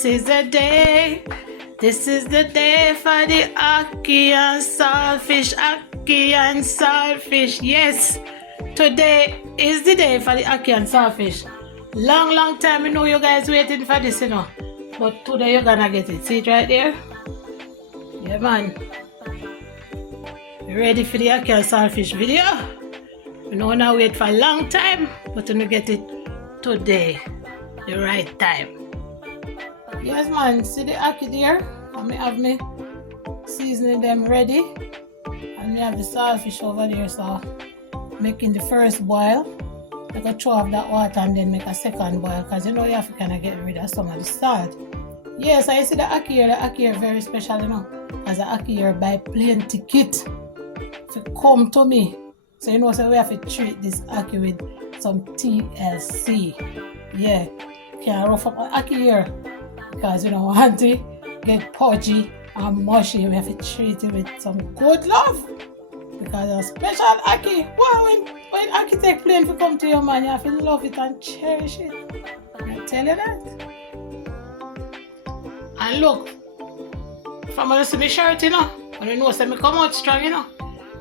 This is the day. This is the day for the ackee and saltfish. Ackee and saltfish. Yes, today is the day for the ackee and saltfish. Long time. I know you guys waiting for this, you know. But today you're gonna get it. See it right there? Yeah, man. You ready for the ackee and saltfish video? You know, now wait for a long time, but when you get it today, the right time. Yes, man. See the ackee there? I have me seasoning them ready, and we have the saltfish over there. So making the first boil. I go throw off that water and then make a second boil, because you know you have to kind of get rid of some of the salt. Yes, I see the ackee here. The ackee here very special, you know, because the ackee here buy plane ticket to come to me. So you know, so we have to treat this ackee with some TLC. Yeah, can't rough up ackee here, because you know, want to get pudgy and mushy. We have to treat it with some good love, because a special ackee. Wow, when ackee take plane to come to your man, you have to love it and cherish it. I tell you that. And look, from when you see my shirt, you know, when you know, say me come out strong, you know.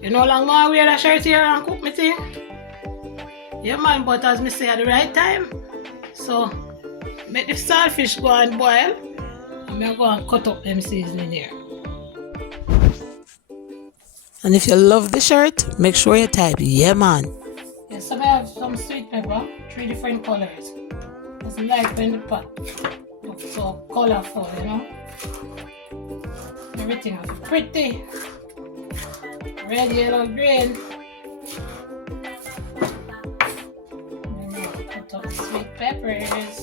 You know, long I wear that shirt here and cook me thing. Yeah, man, but as me say at the right time. So, make the saltfish go and boil. And me go and cut up them seasoning here. And if you love the shirt, make sure you type, yeah, man. Yes, so I have some sweet pepper, 3 different colors. It's like when the pot looks so colorful, you know. Everything is pretty. Red, yellow, green. And then put up sweet peppers.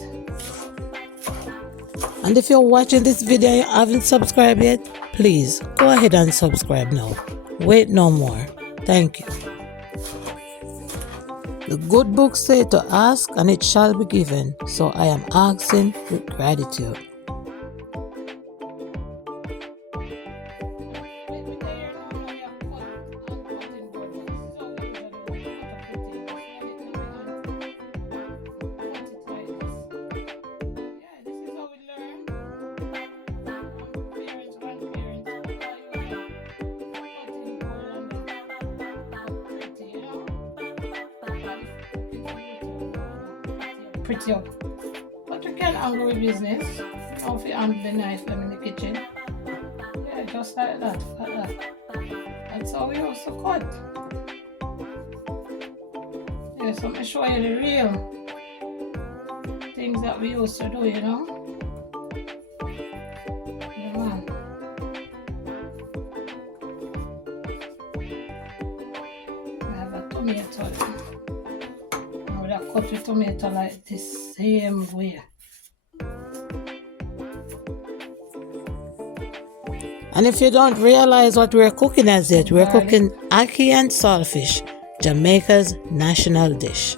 And if you're watching this video and you haven't subscribed yet, please go ahead and subscribe now. Wait no more. Thank you. The good book says to ask and it shall be given, so I am asking with gratitude. Pretty up, but you can angle with business. If you angle the knife them in the kitchen, yeah, just like that, like that. That's how we used to cut. Yeah, so I'm gonna show you the real things that we used to do, you know. Yeah, man. I have a tomato. Cut the tomato like this same way. And if you don't realize what we're cooking as yet, we're cooking ackee and saltfish, Jamaica's national dish.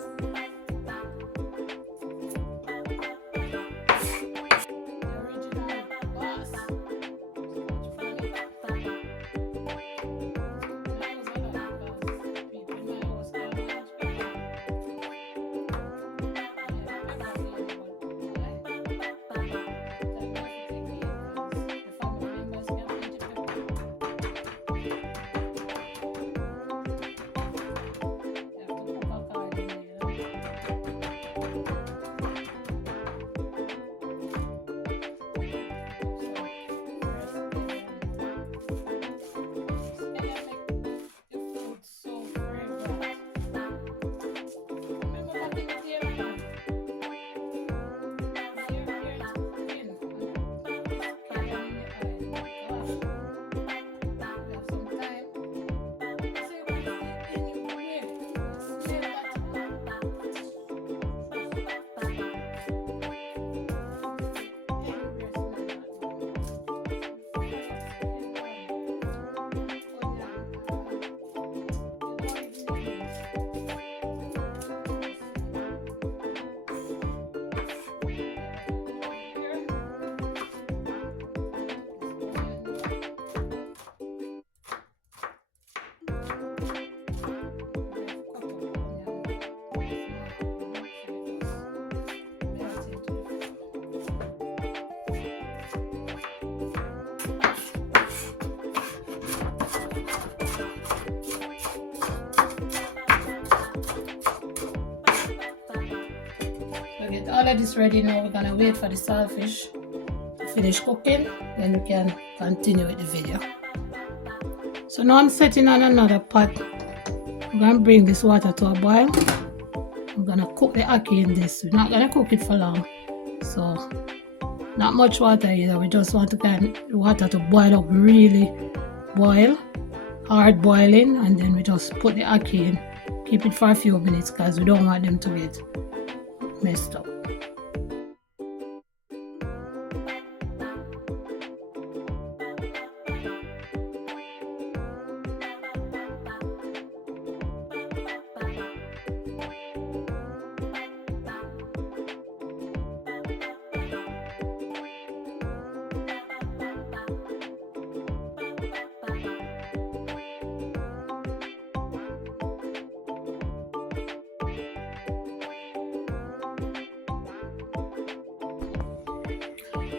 of this ready now, we're gonna wait for the saltfish to finish cooking, then we can continue with the video. So now I'm setting on another pot. I'm gonna bring this water to a boil. I'm gonna cook the ackee in this. We're not gonna cook it for long, so not much water either. We just want to get the water to boil up, really boil, hard boiling, and then we just put the ackee in. Keep it for a few minutes because we don't want them to get messed up.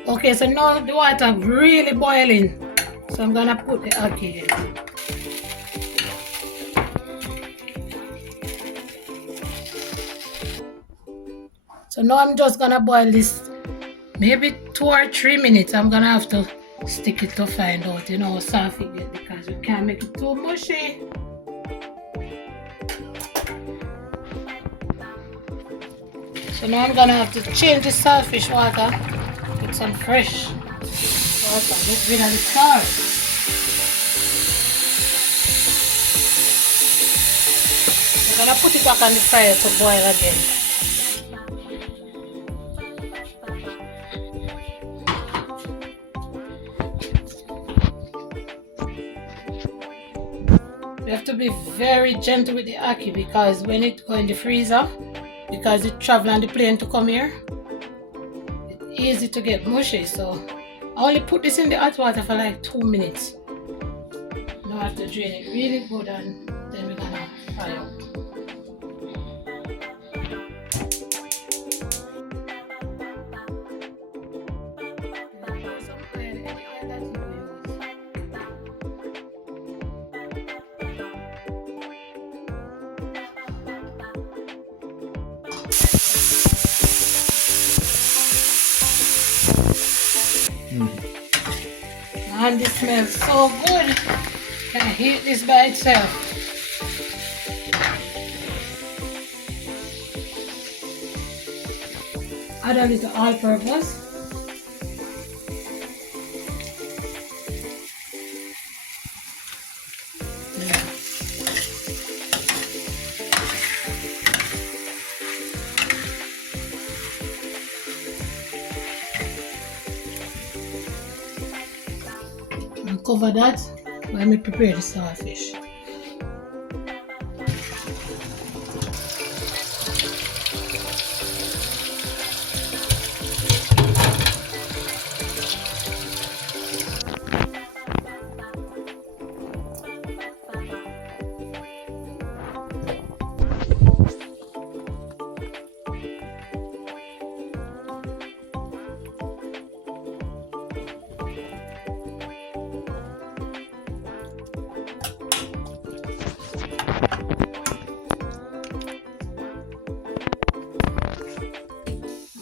Okay, so now the water really boiling, so I'm gonna put the ackee in. So now I'm just gonna boil this maybe 2 or 3 minutes. I'm gonna have to stick it to find out, you know, how soft it get, because we can't make it too mushy. So now I'm gonna have to change the saltfish water with some fresh water. Get rid of the salt. I'm gonna put it back on the fire to boil again. We have to be very gentle with the ackee, because when it go in the freezer, because it travel on the plane to come here, it's easy to get mushy. So I only put this in the hot water for like 2 minutes. Now I have to drain it really good, and then we're gonna fry up. And this smells so good. Can I eat this by itself? Add a little all-purpose. And cover that while we prepare the saltfish.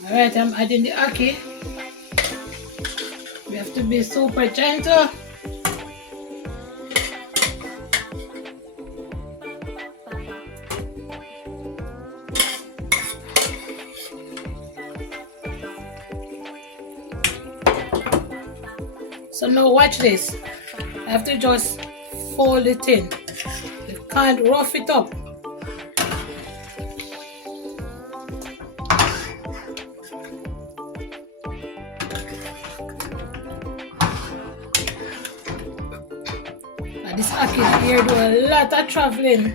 Alright, I'm adding the ackee. We have to be super gentle. So now watch this. I have to just fold it in. You can't rough it up. This ackee here do a lot of traveling.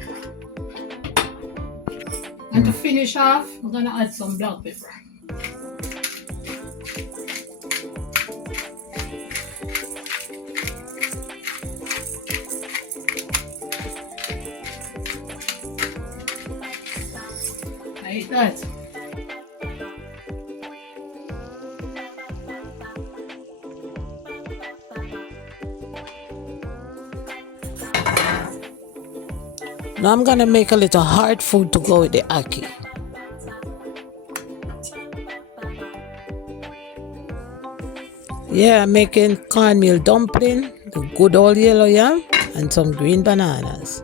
And to finish off, we're gonna add some black pepper. Like that. Now I'm gonna make a little hard food to go with the ackee. Yeah, I'm making cornmeal dumpling, the good old yellow yam, and some green bananas.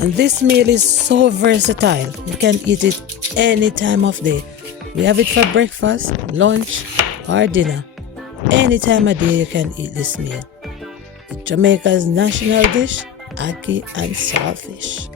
And this meal is so versatile. You can eat it any time of day. We have it for breakfast, lunch, or dinner. Any time of day you can eat this meal. Jamaica's national dish, ackee and saltfish.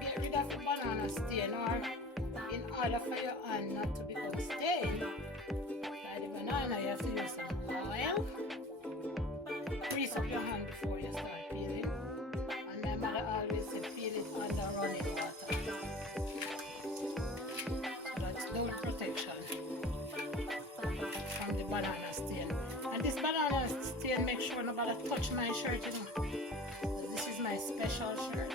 Get rid of the banana stain, or in order for your hand not to become stained by the banana, you have to use some oil. Grease up your hand before you start peeling. And my mother always said peel it under running water. So that's double protection from the banana stain. And this banana stain, make sure nobody touch my shirt, you know. This is my special shirt.